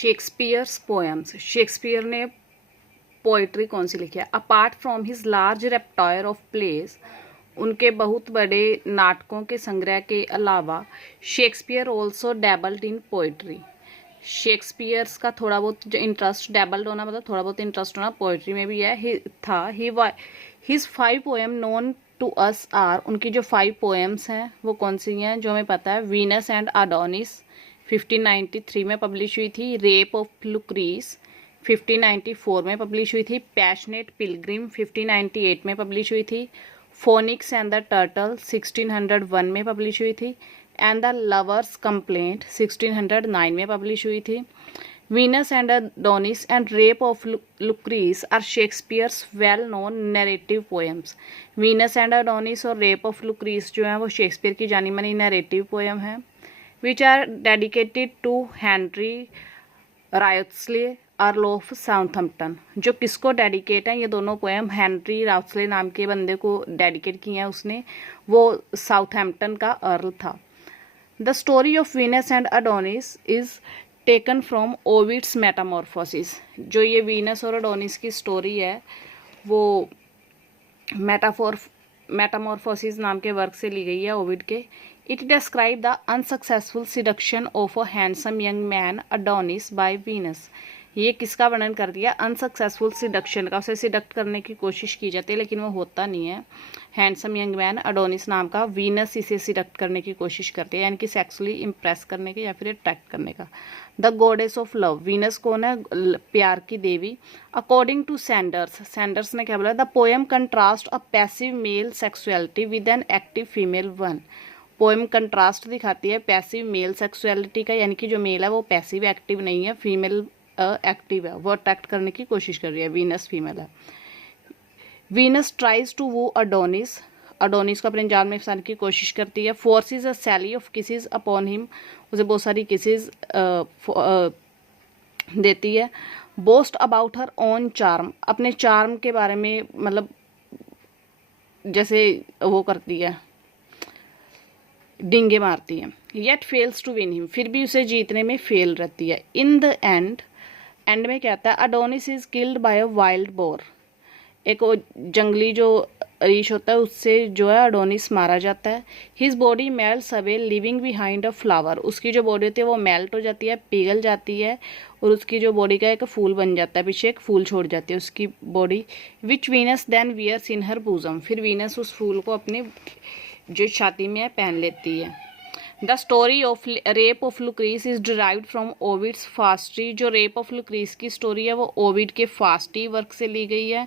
Shakespeare's poems. Shakespeare ने poetry कौन सी लिखी है? अपार्ट फ्रॉम हिज लार्ज रेpertoire ऑफ प्लेस, उनके बहुत बड़े नाटकों के संग्रह के अलावा Shakespeare also dabbled in poetry. Shakespeare's का थोड़ा बहुत जो इंटरेस्ट, डैबल्ड होना मतलब थोड़ा बहुत इंटरेस्ट होना, पोइट्री में भी है his 5 poem known to us are, उनकी जो 5 पोएम्स हैं वो कौन सी हैं जो हमें पता है? वीनस एंड अडोनिस 1593 में पब्लिश हुई थी। रेप ऑफ लुक्रीस 1594 में पब्लिश हुई थी। पैशनेट पिलग्रिम 1598 में पब्लिश हुई थी। फोनिक्स एंड द टर्टल 1601 में पब्लिश हुई थी। एंड द लवर्स कंप्लेंट 1609 में पब्लिश हुई थी। Venus and Adonis and rape of Lucrece are Shakespeare's well known narrative poems. Venus and Adonis और रेप ऑफ लुक्रीस जो है वो शेक्सपियर की जानी मानी नैरेटिव पोएम है, which are dedicated to Henry Wriothesley earl of Southampton. जो किसको डेडिकेट है? ये दोनों पोएम हेनरी राउथस्ले नाम के बंदे को डेडिकेट किए हैं उसने, वो साउथहैम्पटन का अर्ल था। The story of Venus and Adonis is taken from Ovid's Metamorphosis. जो ये वीनस और अडोनिस की स्टोरी है वो मेटामॉर्फोसिस नाम के वर्क से ली गई है, ओविड के। It describe the unsuccessful seduction of a handsome young man Adonis by Venus. ये किसका वर्णन कर दिया? अनसक्सेसफुल सिडक्शन का, उसे सिडक्ट करने की कोशिश की जाती है लेकिन वो होता नहीं है। हैंडसम यंग मैन अडोनिस नाम का, वीनस इसे सिडक्ट करने की कोशिश करती है, यानी कि सेक्सुअली इम्प्रेस करने की या फिर अट्रैक्ट करने का। The goddess of love, Venus कौन है? प्यार की देवी। अकॉर्डिंग टू सैंडर्स ने क्या बोला? The poem contrast a passive male sexuality with an active female one. Poem contrast दिखाती है पैसिव मेल सेक्सुअलिटी का, यानी कि जो मेल है वो पैसिव एक्टिव नहीं है, फीमेल एक्टिव है, वो अट्रैक्ट करने की कोशिश कर रही है, वीनस फीमेल है। Venus tries to woo Adonis, Adonis को अपने जाल में फंसाने की कोशिश करती है। Forces a sally of kisses upon him, उसे बहुत सारी किसेस देती है। Boast about her own charm, अपने चार्म के बारे में मतलब जैसे वो करती है, डिंगे मारती है। Yet fails to win him, फिर भी उसे जीतने में फेल रहती है। इन द एंड में क्या आता है? Adonis is killed by a wild boar, एक जंगली जो रीछ होता है उससे जो है अडोनिस मारा जाता है। His body melts away living behind a flower, उसकी जो बॉडी होती है वो मेल्ट हो जाती है, पिघल जाती है और उसकी जो बॉडी का एक फूल बन जाता है, पीछे एक फूल छोड़ जाती है उसकी बॉडी। विच वीनस देन वियर्स इन हर बूजम, फिर वीनस उस फूल को अपने जो छाती में पहन लेती है। The story of rape of Lucrece is derived from Ovid's Fasti, जो रेप ऑफ लुक्रीस की स्टोरी है वो ओविड के फास्टी वर्क से ली गई है।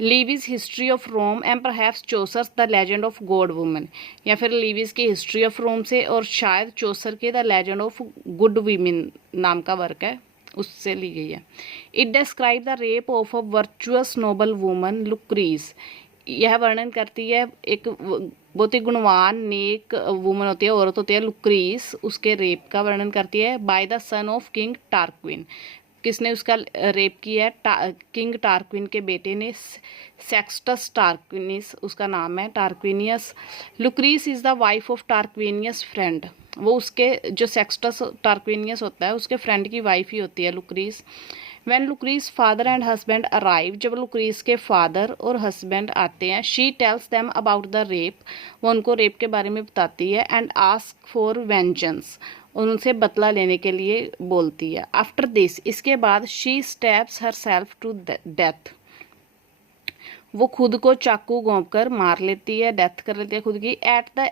Livy's history of Rome and perhaps Chaucer's the legend of good woman, या फिर लीविस की हिस्ट्री ऑफ रोम से, और शायद चौसर के the legend of good women नाम का वर्क है उससे ली गई है। It describe the rape of a virtuous noble woman Lucrece, यह वर्णन करती है एक बहुत ही गुणवान नेक वुमन होती है, औरत होती है लुक्रीस, उसके रेप का वर्णन करती है। By the son of king Tarquin, किसने उसका रेप किया है? किंग टार्क्विन के बेटे ने, सेक्सटस टार्क्विनिस उसका नाम है, Tarquinius. Lucrece is the wife of Tarquinius friend, वो उसके जो सेक्सटस टार्क्विनियस होता है उसके फ्रेंड की वाइफ ही होती है Lucrece. When Lucrece father and husband arrive, जब लुक्रीस के फादर और हस्बैंड आते हैं, she tells them about the rape, वो उनको रेप के बारे में बताती है। एंड आस्क फॉर वेंजेंस, उनसे बदला लेने के लिए बोलती है। आफ्टर दिस, इसके बाद, she stabs her self to death, वो खुद को चाकू घोंपकर मार लेती है, डेथ कर लेती है खुद की। एट द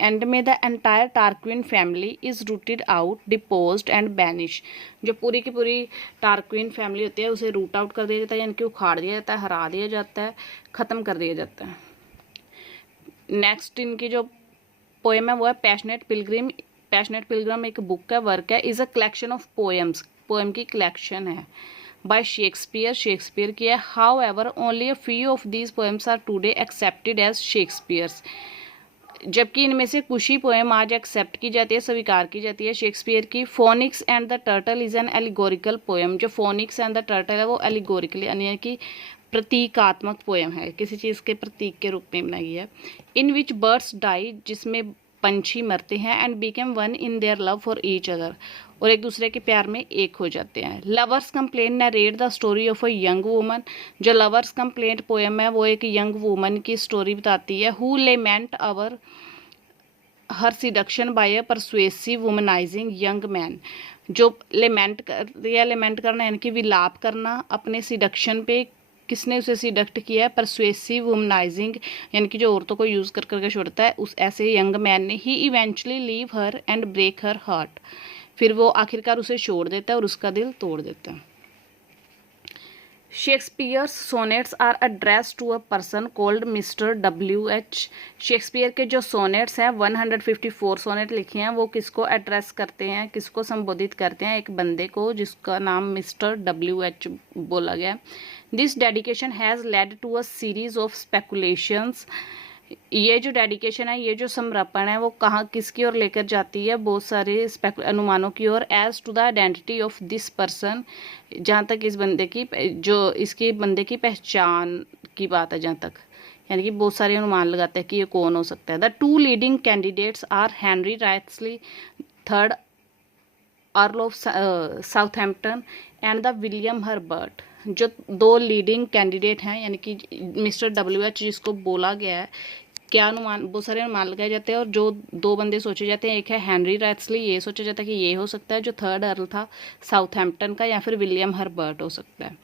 एंड में the entire Tarquin family is rooted out, deposed and banish, जो पूरी की पूरी टार्क्विन फैमिली होती है उसे रूट आउट कर दिया जाता है, यानी कि उखाड़ दिया जाता है, हरा दिया जाता है, ख़त्म कर दिया जाता है। नेक्स्ट इनकी जो पोएम है वो है पैशनेट पिलग्रिम। पैशनेट पिलग्रिम एक बुक है, वर्क है, is a collection of poems, poem की कलेक्शन है बाय शेक्सपियर, शेक्सपियर की है। However only a few of these poems are today accepted as Shakespeare's, जबकि इनमें से कुछ ही पोएम आज एक्सेप्ट की जाती है, स्वीकार की जाती है शेक्सपियर की। Phoenix and the turtle is an allegorical poem, जो फोनिक्स एंड द टर्टल है वो एलिगोरिकल यानी कि प्रतीकात्मक पोएम है, किसी चीज़ के प्रतीक के रूप में बनाई है। इन विच बर्ड्स डाई, जिसमें पंछी मरते हैं and became one in their love for each other, और एक दूसरे के प्यार में एक हो जाते हैं। Lovers complaint narrate the story of a young woman, जो लवर्स कंप्लेंट पोएम है वो एक यंग वूमन की स्टोरी बताती है। Who lament over her seduction by a persuasive womanizing young man, जो लेमेंट कर रही है, लेमेंट करना यानी कि विलाप करना अपने सिडक्शन पे, किसने उसे सिडक्ट किया है, परसुएसिव वुमनाइजिंग यानी कि जो औरतों को यूज़ कर करके छोड़ता है, उस ऐसे यंग मैन ने ही eventually leave her and break her heart, फिर वो आखिरकार उसे छोड़ देता है और उसका दिल तोड़ देता है। Shakespeare's sonnets are address to a person called mister WH। Shakespeare के जो सोनेट्स हैं 154 सोनेट लिखे हैं, वो किसको एड्रेस करते हैं, किसको संबोधित करते हैं, एक बंदे को जिसका नाम मिस्टर WH बोला गया। This dedication has led to a series of speculations. ये जो डेडिकेशन है, ये जो समर्पण है, वो कहाँ किसकी ओर लेकर जाती है, बहुत सारे अनुमानों की ओर। As to the identity of this person, जहाँ तक इस बंदे की, जो इसके बंदे की पहचान की बात है, जहाँ तक यानी कि बहुत सारे अनुमान लगाते हैं कि ये कौन हो सकता है। The two leading candidates are Henry Wriothesley third earl of Southampton and the William Herbert. जो दो लीडिंग कैंडिडेट हैं यानी कि मिस्टर WH जिसको बोला गया है, क्या अनुमान, बहुत सारे अनुमान लगाए जाते हैं और जो दो बंदे सोचे जाते हैं, एक है हेनरी राइट्सली, ये सोचा जाता है कि ये हो सकता है जो थर्ड अर्ल था साउथहैम्पटन का, या फिर विलियम हर्बर्ट हो सकता है।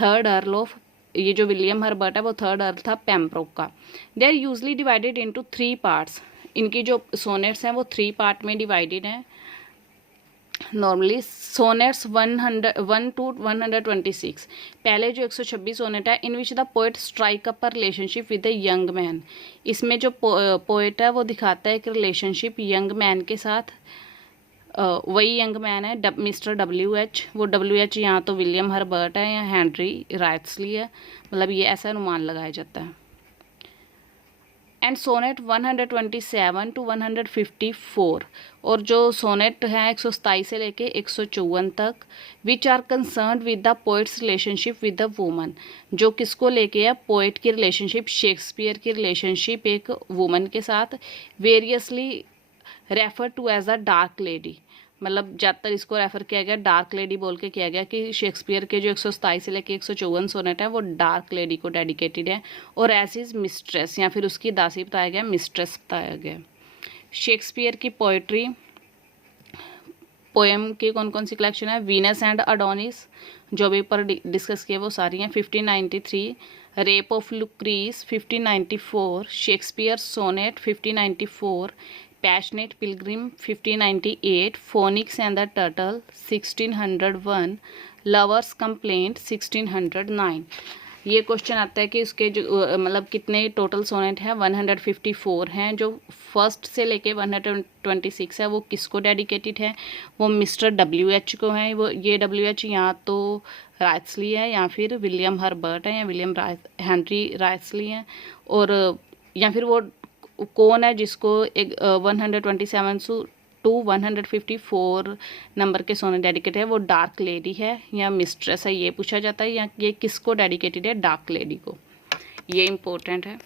थर्ड अर्ल ऑफ, ये जो विलियम हर्बर्ट है वो थर्ड अर्ल था पेम्ब्रोक का। They are usually divided into 3 parts. इनकी जो सोनेट्स हैं वो 3 पार्ट में डिवाइडेड हैं। Normally sonnets 101 to 126। पहले जो 126 सोनेट है, in which the poet strike up a relationship with a young man. इसमें जो पोएट है वो दिखाता है एक रिलेशनशिप यंग मैन के साथ। वही यंग मैन है मिस्टर WH। वो WH यहाँ तो विलियम हर्बर्ट है या हेनरी राइट्सली है, मतलब ये ऐसा अनुमान लगाया जाता है। एंड सोनेट 127 to 154, और जो सोनेट हैं 127 से लेके 154 तक, which are concern with the poet's relationship with the woman, जो किसको लेके है, पोइट की रिलेशनशिप, शेक्सपियर की रिलेशनशिप एक वुमन के साथ। Variously refer to as a dark lady, मतलब ज़्यादातर इसको रेफर किया गया डार्क लेडी बोल के किया गया कि शेक्सपियर के जो 127 से लेकर 154 सोनेट है वो डार्क लेडी को डेडिकेटेड है, और एज इज मिस्ट्रेस या फिर उसकी दासी बताया गया, मिस्ट्रेस बताया गया। शेक्सपियर की पोइट्री, पोएम की कौन कौन सी कलेक्शन है, वीनस एंड अडोनिस जो भी ऊपर डिस्कस किए वो सारी हैं। 1593, rape of Lucrece 1594, Shakespeare sonnet 1594, passionate pilgrim 1598, phoenix and the turtle 1601, lovers complaint 1609। ये क्वेश्चन आता है कि उसके जो मतलब कितने टोटल सोनेट हैं, 154 हैं। जो फर्स्ट से लेके 126 है वो किसको डेडिकेटेड है, वो मिस्टर WH को है। वो ये WH या तो राइट्सली है या फिर विलियम हर्बर्ट है या विलियम हेनरी राइट्सली हैं, और या फिर वो कौन है जिसको एक 127 टू 154 नंबर के सोने डेडिकेटेड है, वो डार्क लेडी है या मिस्ट्रेस है, ये पूछा जाता है, या ये किसको डेडिकेटेड है, डार्क लेडी को। ये इम्पोर्टेंट है।